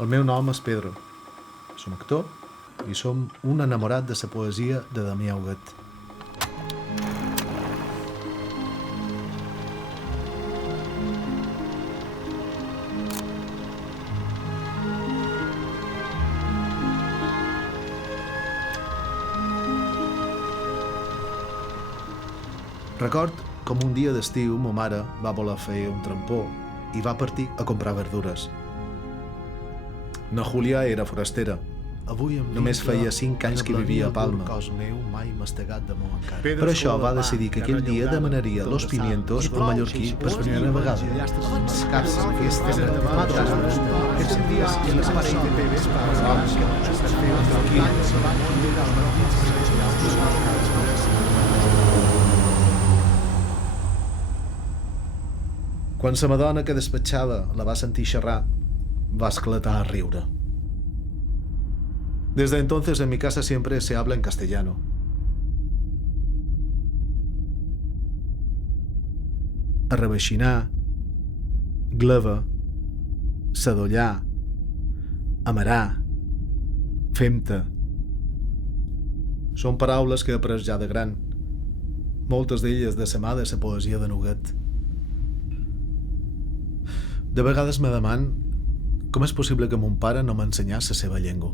El meu nom és Pedro. Som actor i som un enamorat de la poesia de Damià Huguet. Record com un dia d'estiu ma mare va voler fer un trampó i va partir a comprar verdures. Na Júlia era forastera. Només feia 5 anys que vivia a Palma. Per això va decidir que aquell dia demanaria los pimientos al mallorquí per primera vegada. Quan la madona que despatxava la va sentir xerrar, va esclatar a riure. Desde entonces en mi casa siempre se habla en castellano. Arreveixinar, gleva, sadollar, amarar, femte. Són paraules que he après ja de gran, moltes d'elles de sa mà de la poesia de Huguet. De vegades me deman com és possible que mon pare no m'ensenyés la seva llengua.